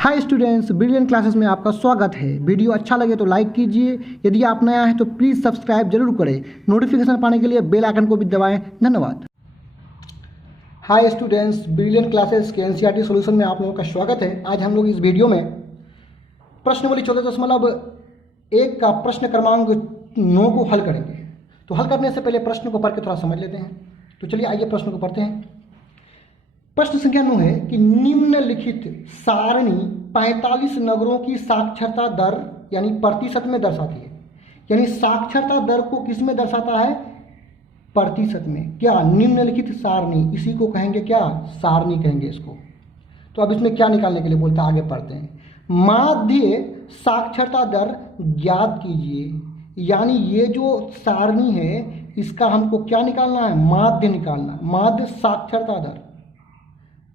Hi students, brilliant classes में आपका स्वागत है। वीडियो अच्छा लगे तो लाइक कीजिए। यदि आप नया हैं तो प्लीज़ सब्सक्राइब जरूर करें। नोटिफिकेशन पाने के लिए बेल आइकन को भी दबाएं। धन्यवाद। हाय स्टूडेंट्स, ब्रिलियंट क्लासेस के एनसीईआरटी सॉल्यूशन में आप लोगों का स्वागत है। आज हम लोग इस वीडियो में प्रश्नावली 14.1 का प्रश्न क्रमांक 9 को हल करेंगे। तो हल करने से पहले प्रश्न को पढ़ के थोड़ा समझ लेते हैं। तो चलिए आइए प्रश्न को पढ़ते हैं। प्रश्न संख्या 9 है कि निम्नलिखित सारणी 45 नगरों की साक्षरता दर यानी प्रतिशत में दर्शाती है। यानी साक्षरता दर को किस में दर्शाता है? प्रतिशत में। क्या? निम्नलिखित सारणी, इसी को कहेंगे क्या? सारणी कहेंगे इसको। तो अब इसमें क्या निकालने के लिए बोलता है, आगे पढ़ते हैं। माध्य साक्षरता दर ज्ञात कीजिए। यानी ये जो सारणी है इसका हमको क्या निकालना है? माध्य निकालना है। माध्य साक्षरता दर,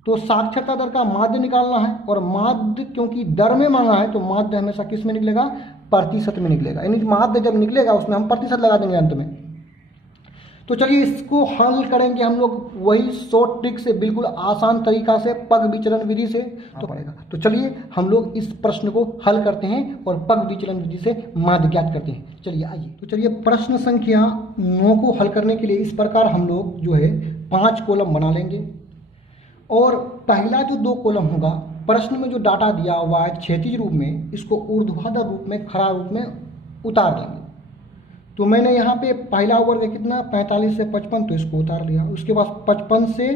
तो साक्षरता दर का माध्य निकालना है। और माध्य क्योंकि दर में मांगा है तो माध्य हमेशा किस में निकलेगा? प्रतिशत में निकलेगा। यानी माध्य जब निकलेगा उसमें हम प्रतिशत लगा देंगे अंत में। तो चलिए इसको हल करेंगे हम लोग वही शॉर्ट ट्रिक से, बिल्कुल आसान तरीका से, पग विचलन विधि से तो पड़ेगा। तो चलिए हम लोग इस प्रश्न को हल करते हैं और पग विचलन विधि से माध्य ज्ञात करते हैं। चलिए आइए। तो चलिए प्रश्न संख्या 9 को हल करने के लिए इस प्रकार हम लोग जो है 5 कॉलम बना लेंगे। और पहला जो 2 कॉलम होगा, प्रश्न में जो डाटा दिया हुआ है क्षैतिज रूप में, इसको ऊर्ध्वाधर रूप में, खड़ा रूप में उतार देंगे। तो मैंने यहाँ पे पहला वर्ग कितना 45 से 55, तो इसको उतार लिया। उसके बाद 55 से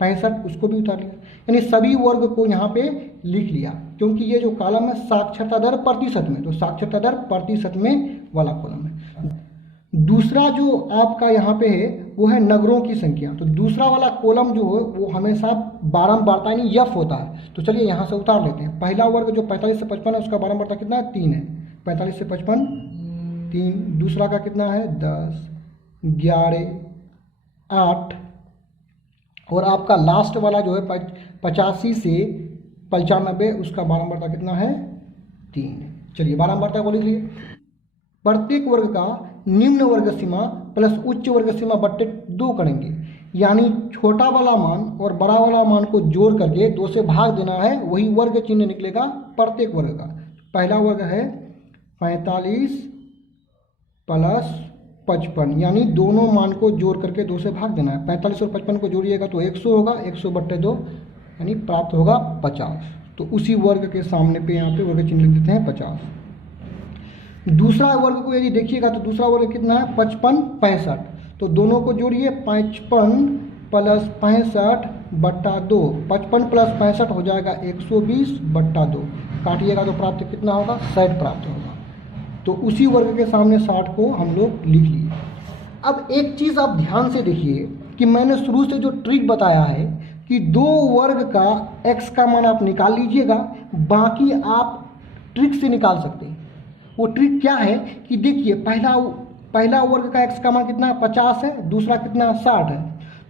65 उसको भी उतार लिया। यानी सभी वर्ग को यहाँ पे लिख लिया। क्योंकि ये जो कॉलम है साक्षरता दर प्रतिशत में, तो साक्षरता दर प्रतिशत में वाला कॉलम है। दूसरा जो आपका यहाँ पे है वो है नगरों की संख्या। तो दूसरा वाला कॉलम जो है वो हमेशा बारंबारता यानी यफ होता है। तो चलिए यहाँ से उतार लेते हैं। पहला वर्ग जो 45 से 55 है उसका बारंबारता कितना है? 3 है। 45 से 55 3। दूसरा का कितना है? 10, 11, 8। और आपका लास्ट वाला जो है 85 से 95, उसका बारंबारता कितना है? 3। चलिए बारंबारता को लिख लिए। प्रत्येक वर्ग का निम्न वर्ग सीमा प्लस उच्च वर्ग सीमा बट्टे 2 करेंगे। यानी छोटा वाला मान और बड़ा वाला मान को जोड़ करके 2 से भाग देना है, वही वर्ग चिन्ह निकलेगा प्रत्येक वर्ग का। पहला वर्ग है 45 प्लस 55, यानी दोनों मान को जोड़ करके 2 से भाग देना है। 45 और 55 को जोड़िएगा तो 100 होगा। 100 बट्टे 2 यानी प्राप्त होगा 50। तो उसी वर्ग के सामने पे यहाँ पे वर्ग चिन्ह लिख देते हैं 50। दूसरा वर्ग को यदि देखिएगा तो दूसरा वर्ग कितना है? 55 65। तो दोनों को जोड़िए, 55 प्लस 65 बट्टा 2। 55 प्लस 65 हो जाएगा 120 बट्टा 2। काटिएगा तो प्राप्त कितना होगा? 60 प्राप्त होगा। तो उसी वर्ग के सामने 60 को हम लोग लिख लिए। अब एक चीज़ आप ध्यान से देखिए कि मैंने शुरू से जो ट्रिक बताया है कि 2 वर्ग का x का मान आप निकाल लीजिएगा, बाकी आप ट्रिक से निकाल सकते हैं। वो ट्रिक क्या है कि देखिए पहला वर्ग का x का मान कितना है? 50 है। दूसरा कितना? 60 है।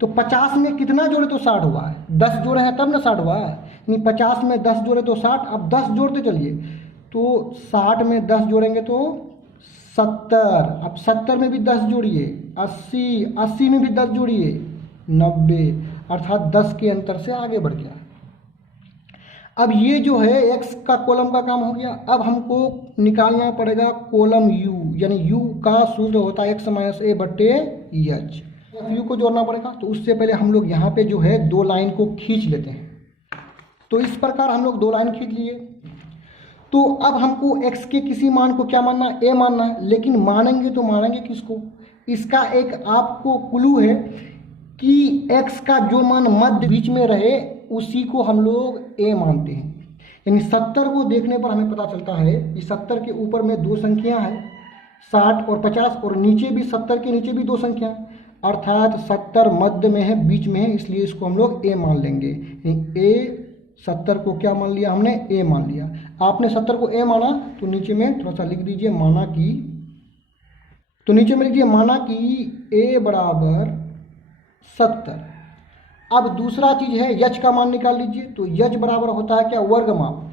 तो 50 में कितना जोड़े तो 60 हुआ है। 10 जोड़े हैं तब ना 60 हुआ है। यानी 50 में 10 जोड़े तो 60। अब 10 जोड़ते चलिए, तो 60 में 10 जोड़ेंगे तो 70। अब 70 में भी 10 जोड़िए, 80 में भी 10 जोड़िए, 90। अर्थात 10 के अंतर से आगे बढ़ गया। अब ये जो है x का कॉलम का काम हो गया। अब हमको निकालना पड़ेगा कॉलम u, यानी u का सूत्र होता है x माइनस a बट्टे h। u को जोड़ना पड़ेगा। तो उससे पहले हम लोग यहाँ पे जो है 2 लाइन को खींच लेते हैं। तो इस प्रकार हम लोग 2 लाइन खींच लिए। तो अब हमको x के किसी मान को क्या मानना है? a मानना है। लेकिन मानेंगे तो मानेंगे किसको? इसका एक आपको क्लू है कि x का जो मान मध्य बीच में रहे उसी को हम लोग a मानते हैं। यानी 70 को देखने पर हमें पता चलता है कि 70 के ऊपर में 2 संख्या है, 60 और 50, और नीचे भी 70 के नीचे भी 2 संख्या है। अर्थात 70 मध्य में है, बीच में है, इसलिए इसको हम लोग a मान लेंगे। a 70 को क्या मान लिया हमने? a मान लिया। आपने 70 को a माना तो नीचे में थोड़ा सा लिख दीजिए माना कि, तो नीचे में लिखिए माना कि a बराबर 70। अब दूसरा चीज है यच का मान निकाल लीजिए। तो यच बराबर होता है क्या? वर्ग माप।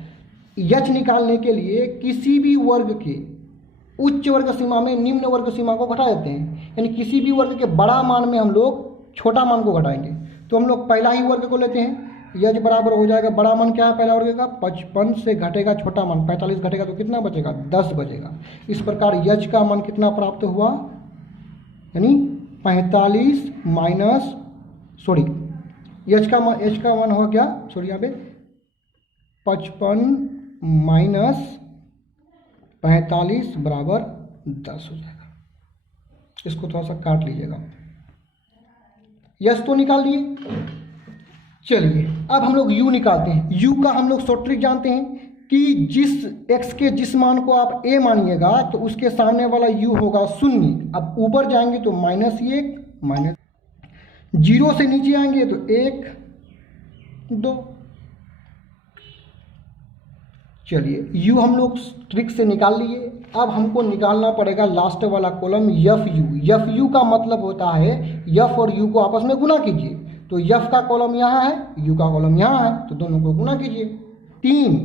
यच निकालने के लिए किसी भी वर्ग के उच्च वर्ग सीमा में निम्न वर्ग सीमा को घटा देते हैं। यानी किसी भी वर्ग के बड़ा मान में हम लोग छोटा मान को घटाएंगे। तो हम लोग पहला ही वर्ग को लेते हैं यज बराबर हो जाएगा, बड़ा मान क्या है पहला वर्ग का 55 से घटेगा छोटा मान 45 घटेगा तो कितना बचेगा 10 बचेगा। इस प्रकार यज का मान कितना प्राप्त हुआ, यानी 45 माइनस यज का मान हुआ क्या, यहाँ पे 55 माइनस 45 बराबर 10 हो जाएगा। इसको थोड़ा सा काट लीजिएगा। यस तो निकाल दिए। चलिए अब हम लोग यू निकालते हैं। यू का हम लोग शॉर्ट ट्रिक जानते हैं कि जिस x के जिस मान को आप a मानिएगा तो उसके सामने वाला u होगा 0। अब ऊपर जाएंगे तो -1 माइनस, 0 से नीचे आएंगे तो 1 2। चलिए u हम लोग ट्रिक से निकाल लिए। अब हमको निकालना पड़ेगा लास्ट वाला कॉलम एफ यू का मतलब होता है एफ और यू को आपस में गुना कीजिए। तो एफ का कॉलम यहाँ है, यू का कॉलम यहाँ है, तो दोनों को गुना कीजिए। 3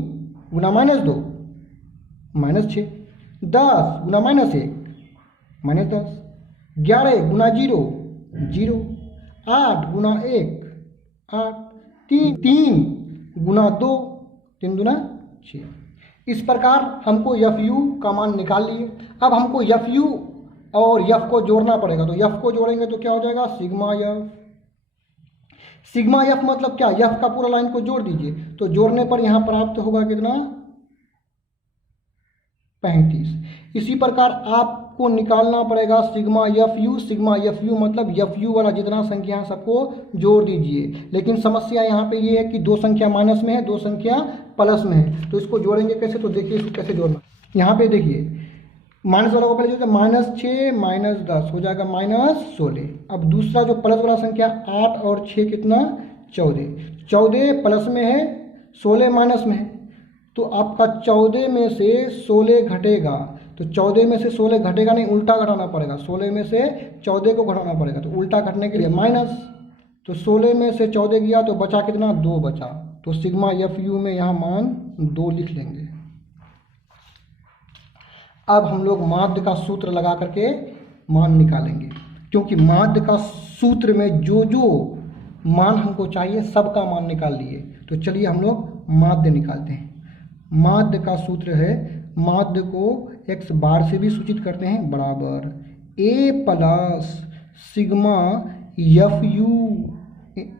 गुना -2 -6, 10 गुना -1 -10, 11 गुना 0 0, 8 गुना 1 8, 3 गुना 2 3 दूना 6। इस प्रकार हमको एफ यू का मान निकाल लिए। अब हमको एफ यू और एफ को जोड़ना पड़ेगा। तो एफ को जोड़ेंगे तो क्या हो जाएगा सिग्मा एफ। सिग्मा एफ मतलब क्या, एफ का पूरा लाइन को जोड़ दीजिए। तो जोड़ने पर यहाँ प्राप्त होगा कितना 35। इसी प्रकार आपको निकालना पड़ेगा सिग्मा एफ यू मतलब एफ यू वाला जितना संख्या है सबको जोड़ दीजिए। लेकिन समस्या यहाँ पे ये है कि 2 संख्या माइनस में है, 2 संख्या प्लस में है। तो इसको जोड़ेंगे कैसे, तो देखिए इसको कैसे जोड़ना। यहाँ पे देखिए माइनस वाला को पहले जोड़ते -6 -10 हो जाएगा -16। अब दूसरा जो प्लस वाला संख्या 8 और 6 कितना 14 प्लस में है, 16 माइनस में है। तो आपका 14 में से 16 घटेगा। तो 14 में से 16 घटेगा नहीं, उल्टा घटाना पड़ेगा। 16 में से 14 को घटाना पड़ेगा। तो उल्टा घटने के लिए माइनस, तो 16 में से 14 गया तो बचा कितना 2 बचा। तो सिग्मा एफ यू में यहाँ मान 2 लिख लेंगे। अब हम लोग माध्य का सूत्र लगा करके मान निकालेंगे, क्योंकि माध्य का सूत्र में जो जो मान हमको चाहिए सबका मान निकाल लिए। तो चलिए हम लोग माध्य निकालते हैं। माध्य का सूत्र है, माध्य को x बार से भी सूचित करते हैं, बराबर a plus sigma F you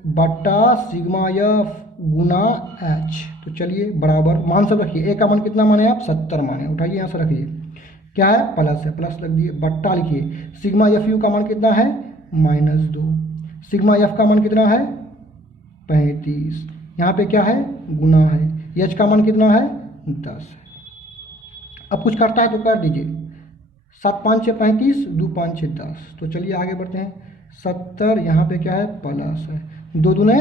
बटा सिग्मा एफ गुना h। तो चलिए बराबर मान सब रखिए। a का मान कितना माने आप 70 माने, उठाइए यहाँ से रखिए। क्या है प्लस है, प्लस लग दिए, बट्टा लिखिए। सिग्मा एफ यू का मान कितना है -2। सिग्मा एफ का मान कितना है 35। यहाँ पे क्या है गुना है। एच का मान कितना है 10। अब कुछ करता है तो कर दीजिए। 7 5 6 35, 2 5 6 10। तो चलिए आगे बढ़ते हैं। 70 यहाँ पे क्या है प्लस है, 2 दूने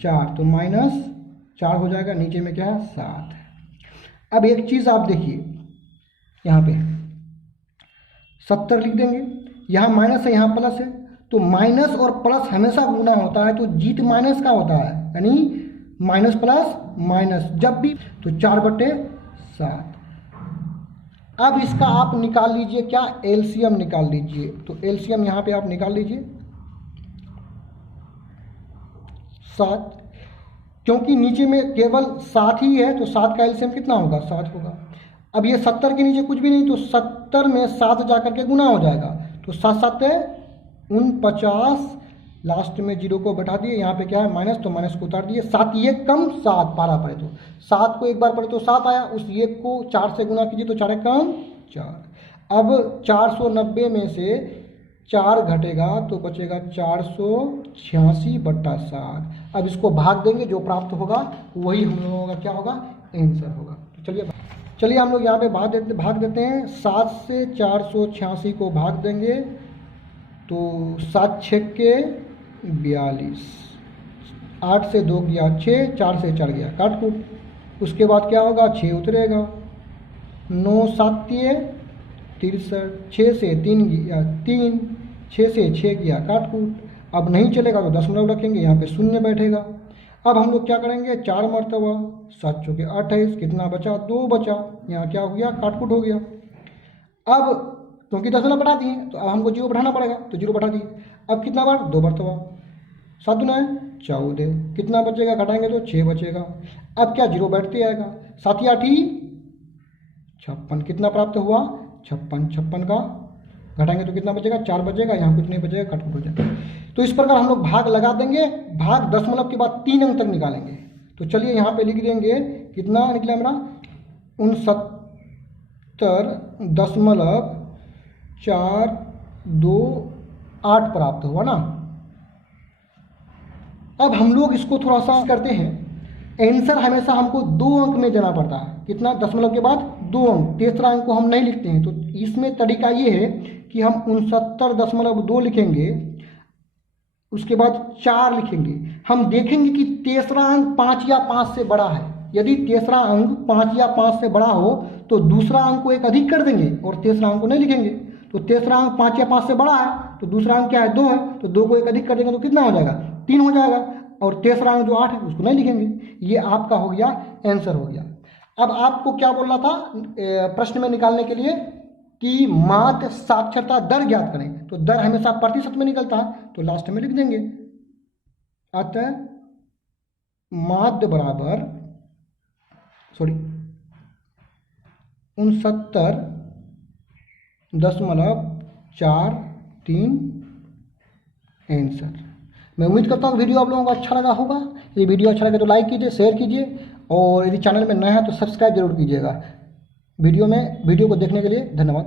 4 तो -4 हो जाएगा। नीचे में क्या है 7 है। अब एक चीज़ आप देखिए, यहाँ पे 70 लिख देंगे, यहाँ माइनस है यहाँ प्लस है। तो माइनस और प्लस हमेशा गुना होता है, तो जीत माइनस का होता है, यानी माइनस प्लस माइनस जब भी। तो 4/7। अब इसका आप निकाल लीजिए क्या, एलसीएम निकाल लीजिए। तो एलसीएम यहाँ पे आप निकाल लीजिए 7, क्योंकि नीचे में केवल 7 ही है। तो 7 का एलसीएम कितना होगा 7 होगा। अब ये 70 के नीचे कुछ भी नहीं, तो 70 में 7 जा करके गुना हो जाएगा। तो 7 7 49, लास्ट में 0 को बैठा दिए। यहाँ पे क्या है माइनस, तो माइनस को उतार दिए। 7 ये कम 7 12 पड़े, तो 7 को एक बार पढ़े तो 7 आया। उस 1 को 4 से गुना कीजिए तो 4 कम 4। अब 490 में से 4 घटेगा तो बचेगा 486/7। अब इसको भाग देंगे, जो प्राप्त होगा वही हम लोगों का क्या होगा आंसर होगा। तो चलिए हम लोग यहाँ पे भाग देते हैं। 7 से 486 को भाग देंगे तो 7 6 के 42, 8 से 2 गया 6, 4 से 4 गया काट कूट। उसके बाद क्या होगा 6 उतरेगा, 9 7 63, 6 से 3 गया 3, 6 से 6 गया काट कूट। अब नहीं चलेगा तो दशमलव रखेंगे, यहाँ पे 0 बैठेगा। अब हम लोग क्या करेंगे 4 मरतबा 7 चौके 28, कितना बचा 2 बचा। यहाँ क्या हो गया काटकुट हो गया। अब क्योंकि दशमलव बढ़ा दिए तो अब हमको 0 बढ़ाना पड़ेगा, तो 0 बढ़ा दिए। अब कितना बार 2 मरतबा, 7 दूना 14, कितना बचेगा, घटाएंगे तो 6 बचेगा। अब क्या, 0 बैठते आएगा, 7 या 8 56, कितना प्राप्त हुआ, 56, 56 का घटाएंगे तो कितना बचेगा, 4 बचेगा, यहाँ कुछ नहीं बचेगा, कट हो जाएगा। तो इस प्रकार हम लोग भाग लगा देंगे, भाग दशमलव के बाद 3 अंक तक निकालेंगे। तो चलिए यहाँ पे लिख देंगे, कितना निकला मेरा, 69.428 प्राप्त हुआ ना। अब हम लोग इसको थोड़ा सा करते हैं, आंसर हमेशा हमको 2 अंक में देना पड़ता है, कितना, दशमलव के बाद 2 अंक, तीसरा अंक को हम नहीं लिखते हैं। तो इसमें तरीका ये है कि हम 69.2 लिखेंगे, उसके बाद 4 लिखेंगे। हम देखेंगे कि तीसरा अंक 5 या 5 से बड़ा है। यदि तीसरा अंक 5 या 5 से बड़ा हो तो दूसरा अंक को एक अधिक कर देंगे और तीसरा अंक को नहीं लिखेंगे। तो तीसरा अंक 5 या 5 से बड़ा है तो दूसरा अंक क्या है, 2 है, तो 2 को एक अधिक कर देंगे तो कितना हो जाएगा, 3 हो जाएगा। और तीसरा अंक जो 8 है उसको नहीं लिखेंगे। ये आपका हो गया, आंसर हो गया। अब आपको क्या बोलना था प्रश्न में निकालने के लिए कि माध्य साक्षरता दर ज्ञात करें। तो दर हमेशा प्रतिशत में निकलता है, तो लास्ट में लिख देंगे, अतः माध्य बराबर 69.43 आंसर। मैं उम्मीद करता हूँ वीडियो आप लोगों को अच्छा लगा होगा। ये वीडियो अच्छा लगे तो लाइक कीजिए, शेयर कीजिए, और यदि चैनल में नया है तो सब्सक्राइब जरूर कीजिएगा। वीडियो को देखने के लिए धन्यवाद।